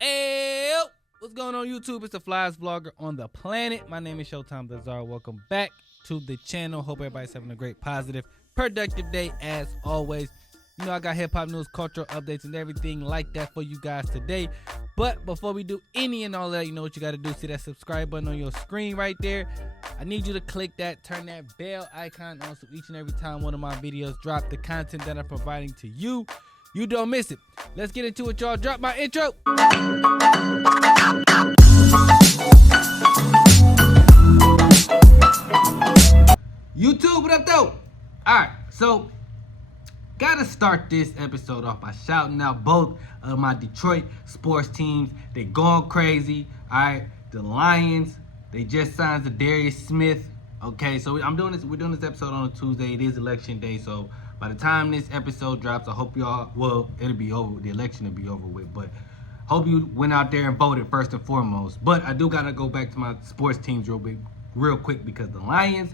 Hey, what's going on YouTube? It's the flyest vlogger on the planet. My name is Showtime the Czar. Welcome back to the channel. Hope everybody's having a great, positive, productive day as always. You know I got hip-hop news, cultural updates, and everything like that for you guys today. But before we do any and all that, you know what you got to do. See that subscribe button on your screen right there. I need you to click that, turn that bell icon on so each and every time one of my videos drop, the content that I'm providing to you, you don't miss it. Let's get into it, y'all. Drop my intro. YouTube, what up, though? Alright, so gotta start this episode off by shouting out both of my Detroit sports teams. They going crazy. Alright, the Lions, they just signed Zadarius Smith. Okay, so we're doing this episode on a Tuesday. It is election day, so by the time this episode drops, I hope y'all, well, it'll be over, the election will be over with, but hope you went out there and voted first and foremost. But I do gotta go back to my sports teams real quick because the Lions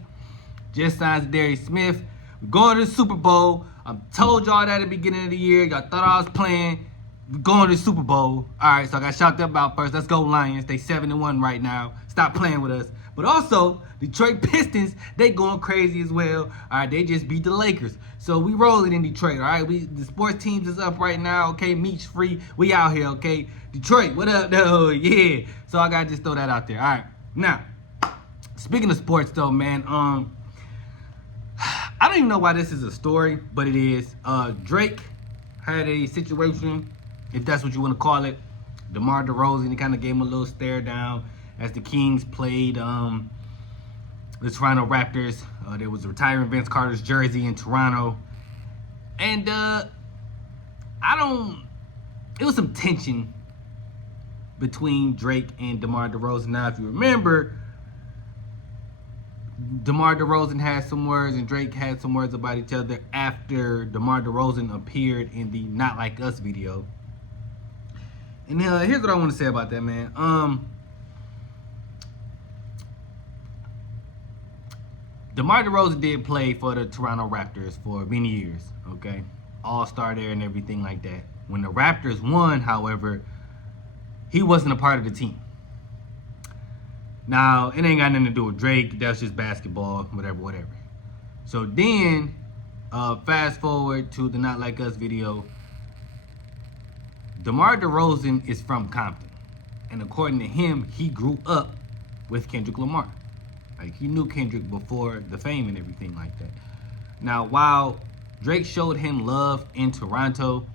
just signed Darius Smith. We're going to the Super Bowl. I told y'all that at the beginning of the year. Y'all thought I was playing. We're going to the Super Bowl. All right, so I got to shout them out first. Let's go Lions. They 7-1 right now. Stop playing with us. But also, Detroit Pistons, they going crazy as well. All right, they just beat the Lakers. So we rolling in Detroit, all right? The sports teams is up right now, okay? Meat's free. We out here, okay? Detroit, what up, though? Yeah. So I got to just throw that out there. All right. Now, speaking of sports, though, man, I don't even know why this is a story, but it is. Drake had a situation, if that's what you want to call it. Demar Derozan, he kind of gave him a little stare down as the Kings played the Toronto Raptors. There was retiring Vince Carter's jersey in Toronto. And it was some tension between Drake and Demar Derozan. Now, if you remember, DeMar DeRozan had some words and Drake had some words about each other after DeMar DeRozan appeared in the Not Like Us video. And here's what I want to say about that, man. DeMar DeRozan did play for the Toronto Raptors for many years, okay? All-star there and everything like that. When the Raptors won, however, he wasn't a part of the team. Now, it ain't got nothing to do with Drake. That's just basketball, whatever. So then, fast forward to the Not Like Us video. DeMar DeRozan is from Compton. And according to him, he grew up with Kendrick Lamar. Like, he knew Kendrick before the fame and everything like that. Now, while Drake showed him love in Toronto,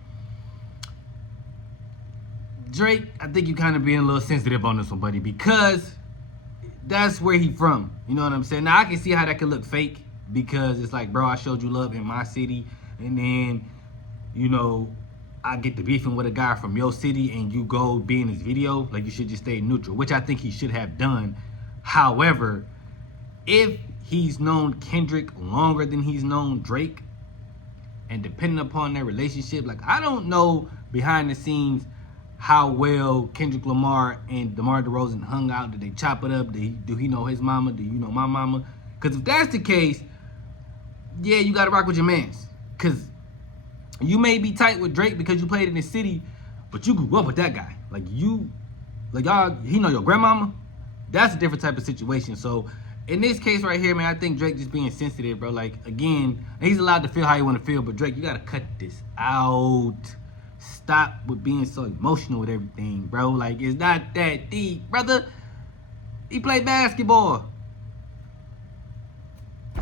Drake, I think you kind of being a little sensitive on this one, buddy, because that's where he from. You know what I'm saying? Now, I can see how that could look fake because it's like, bro, I showed you love in my city, and then, you know, I get to beefing with a guy from your city and you go be in his video. Like, you should just stay neutral, which I think he should have done. However, if he's known Kendrick longer than he's known Drake, and depending upon their relationship, like, I don't know behind the scenes how well Kendrick Lamar and DeMar DeRozan hung out. Did they chop it up? Do he know his mama? Do you know my mama? Because if that's the case, yeah, you got to rock with your mans. Because you may be tight with Drake because you played in his city, but you grew up with that guy. Like, y'all, he know your grandmama. That's a different type of situation. So in this case right here, man, I think Drake just being sensitive, bro. Like, again, he's allowed to feel how you want to feel, but Drake, you got to cut this out. Stop with being so emotional with everything, bro. Like, it's not that deep, brother. He played basketball.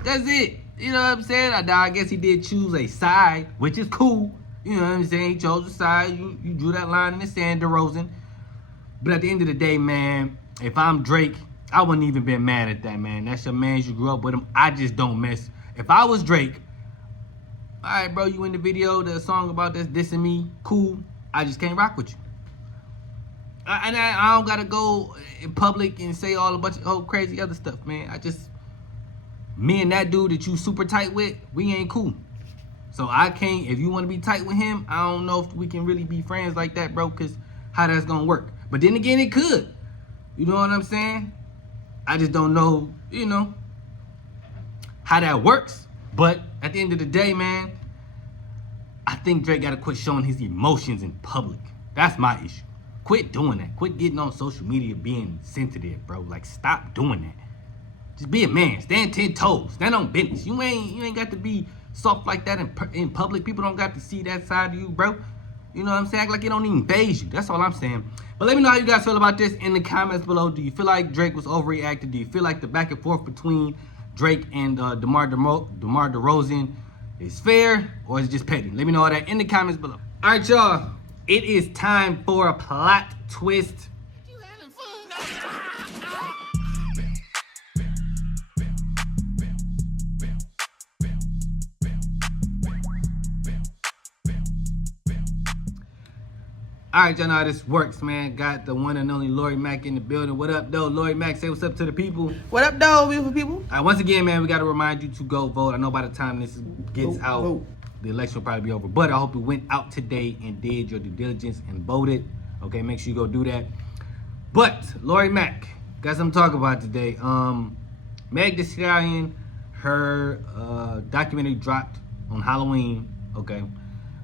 That's it. You know what I'm saying? I guess he did choose a side, which is cool. You know what I'm saying? He chose a side. You drew that line in the sand, DeRozan. But at the end of the day, man, if I'm Drake, I wouldn't even been mad at that, man. That's your man. You grew up with him. I just don't mess. If I was Drake, all right, bro, you in the video, the song about this dissing me, cool. I just can't rock with you. And I don't got to go in public and say all a bunch of whole crazy other stuff, man. Me and that dude that you super tight with, we ain't cool. So I can't, if you want to be tight with him, I don't know if we can really be friends like that, bro, because how that's going to work. But then again, it could. You know what I'm saying? I just don't know, you know, how that works. But at the end of the day, man, I think Drake got to quit showing his emotions in public. That's my issue. quit doing that. Quit getting on social media being sensitive, bro. Like, stop doing that. Just be a man. Stand 10 toes. Stand on business. You ain't got to be soft like that in public. People don't got to see that side of you, bro. You know what I'm saying? Act like it don't even faze you. That's all I'm saying. But let me know how you guys feel about this in the comments below. Do you feel like Drake was overreacted? Do you feel like the back and forth between Drake and Demar Derozan is fair, or is it just petty? Let me know all that in the comments below. All right, y'all. It is time for a plot twist. All right, y'all know how this works, man. Got the one and only Lori Mack in the building. What up, though? Lori Mack, say what's up to the people. What up, though, beautiful people? All right, once again, man, we got to remind you to go vote. I know by the time this gets out, the election will probably be over. But I hope you went out today and did your due diligence and voted. Okay, make sure you go do that. But, Lori Mack, got something to talk about today. Megan Thee Stallion, her documentary dropped on Halloween, okay?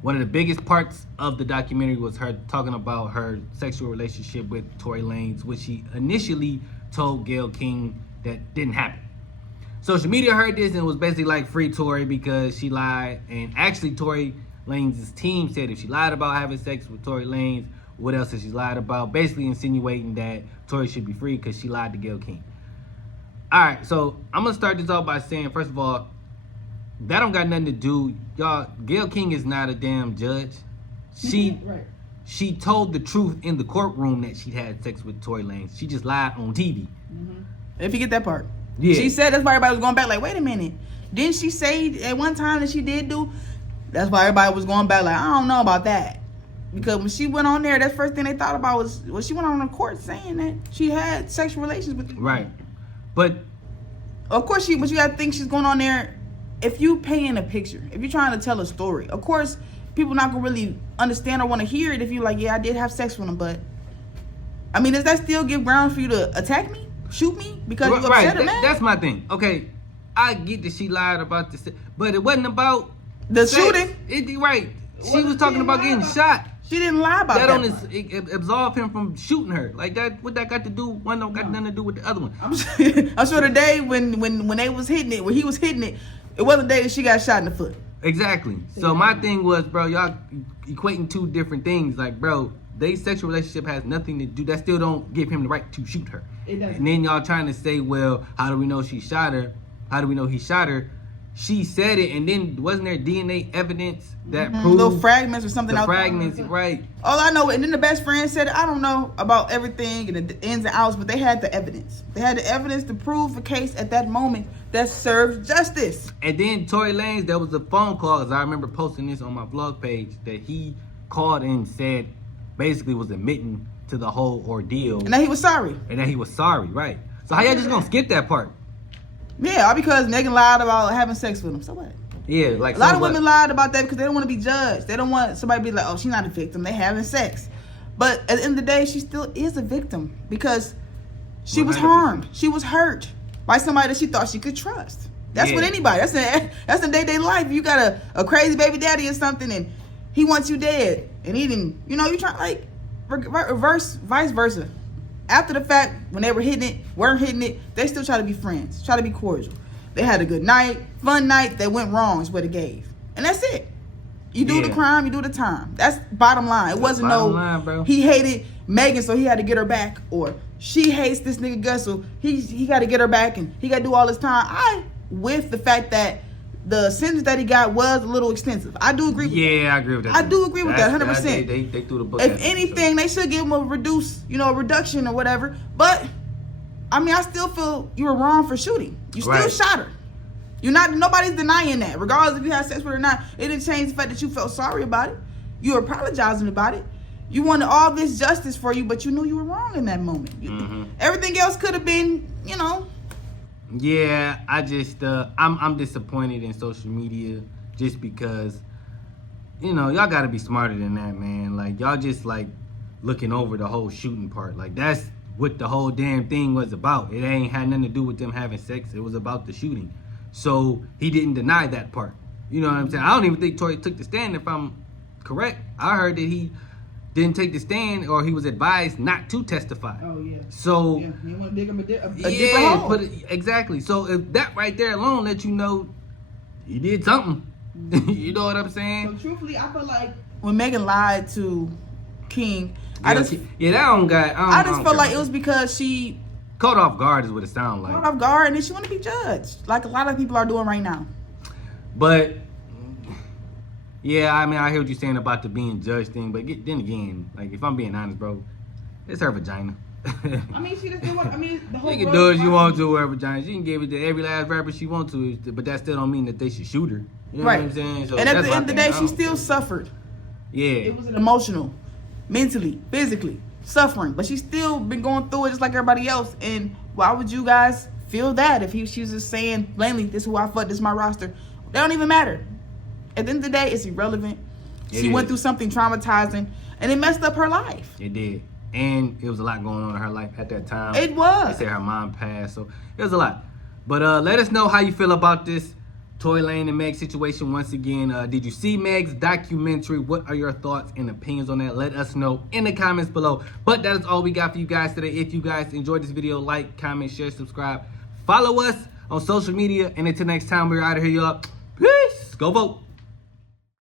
One of the biggest parts of the documentary was her talking about her sexual relationship with Tory Lanez, which she initially told Gayle King that didn't happen. Social media heard this and was basically like, free Tory because she lied. And actually, Tory Lanez's team said if she lied about having sex with Tory Lanez, what else has she lied about? Basically insinuating that Tory should be free because she lied to Gayle King. All right, so I'm going to start this off by saying, first of all, that don't got nothing to do, y'all. Gayle King is not a damn judge. She told the truth in the courtroom that she had sex with Tory Lanez. She just lied on TV. If you get that part, yeah. She said that's why everybody was going back. Like, wait a minute, didn't she say at one time that she did do? That's why everybody was going back. Like, I don't know about that, because when she went on there, that's the first thing they thought about was she went on the court saying that she had sexual relations with. Right, but of course but you gotta think she's going on there. If you paint a picture, if you're trying to tell a story, of course, people not gonna really understand or want to hear it if you're like, yeah, I did have sex with him, but I mean, does that still give grounds for you to attack me, shoot me because you upset her, man? That's my thing. Okay, I get that she lied about this, but it wasn't about the sex. Shooting. Right, she was talking about getting shot. She didn't lie about that. It absolved him from shooting her. Like that, what that got to do? One don't got nothing to do with the other one. I'm sure the day when they was hitting it, when he was hitting it, it wasn't the day that she got shot in the foot. Exactly. So my thing was, bro, y'all equating two different things. Like, bro, their sexual relationship has nothing to do. That still don't give him the right to shoot her. It doesn't. And then y'all trying to say, well, how do we know she shot her? How do we know he shot her? She said it, and then wasn't there DNA evidence that proved little fragments or something? The fragments, right? All I know, and then the best friend said, I don't know about everything and the ins and outs, but they had the evidence. They had the evidence to prove the case at that moment that served justice. And then Tory Lanez, there was a phone call, because I remember posting this on my vlog page, that he called and said, basically was admitting to the whole ordeal. And that he was sorry. Right? So how y'all just gonna skip that part? Yeah, all because Megan lied about having sex with him. So what? Yeah, like a lot of women lied about that because they don't want to be judged. They don't want somebody to be like, oh, she's not a victim. They having sex. But at the end of the day, she still is a victim because she 100%. Was harmed. She was hurt by somebody that she thought she could trust. That's what anybody. That's in day-to-day life. You got a crazy baby daddy or something, and he wants you dead, and he didn't. You know, you try like reverse, vice versa. After the fact, when they weren't hitting it, they still try to be friends, try to be cordial. They had a good night, fun night that went wrong is what it gave. And that's it. You do the crime, you do the time. That's bottom line. It wasn't bro. He hated Megan, so he had to get her back, or she hates this nigga Gus, so he got to get her back, and he got to do all this time. With the fact that the sentence that he got was a little extensive. I do agree with that. Yeah, I agree with that. I do agree with that 100%. They threw the book. If anything, they should give him a reduction or whatever. But I mean, I still feel you were wrong for shooting. You still shot her. Nobody's denying that. Regardless if you had sex with her or not, it didn't change the fact that you felt sorry about it. You were apologizing about it. You wanted all this justice for you, but you knew you were wrong in that moment. Everything else could have been, Yeah, I just I'm disappointed in social media just because y'all gotta be smarter than that, man. Like, y'all just like looking over the whole shooting part. Like, that's what the whole damn thing was about. It ain't had nothing to do with them having sex. It was about the shooting. So he didn't deny that part. You know what I'm saying? I don't even think Tory took the stand, if I'm correct. I heard that he didn't take the stand, or he was advised not to testify. Oh yeah. So Yeah, you want to dig him a deeper hole. Exactly. So if that right there alone let you know he did something, you know what I'm saying? So truthfully, I feel like when Megan lied to King, I just felt like it was because she caught off guard is what it sounds like. caught off guard and then she wanted to be judged, like a lot of people are doing right now. But yeah, I mean, I hear what you're saying about the being judged thing, but then again, like if I'm being honest, bro, it's her vagina. I mean, she just didn't want. I mean, the whole. She can do as she wants to with her vagina. She can give it to every last rapper she wants to, but that still don't mean that they should shoot her. You know Right. what I'm saying? So and at that's the end of the day, thing. she still suffered. Yeah. It was an emotional, mentally, physically suffering, but she's still been going through it just like everybody else. And why would you guys feel that if she was just saying plainly, "This is who I fucked, this is my roster"? That don't even matter. At the end of the day, it's irrelevant. She went through something traumatizing, and it messed up her life. It did. And it was a lot going on in her life at that time. It was. They said her mom passed, so it was a lot. But let us know how you feel about this Tory Lanez and Meg situation once again. Did you see Meg's documentary? What are your thoughts and opinions on that? Let us know in the comments below. But that is all we got for you guys today. If you guys enjoyed this video, like, comment, share, subscribe. Follow us on social media. And until next time, we're out of here, y'all. Peace. Go vote.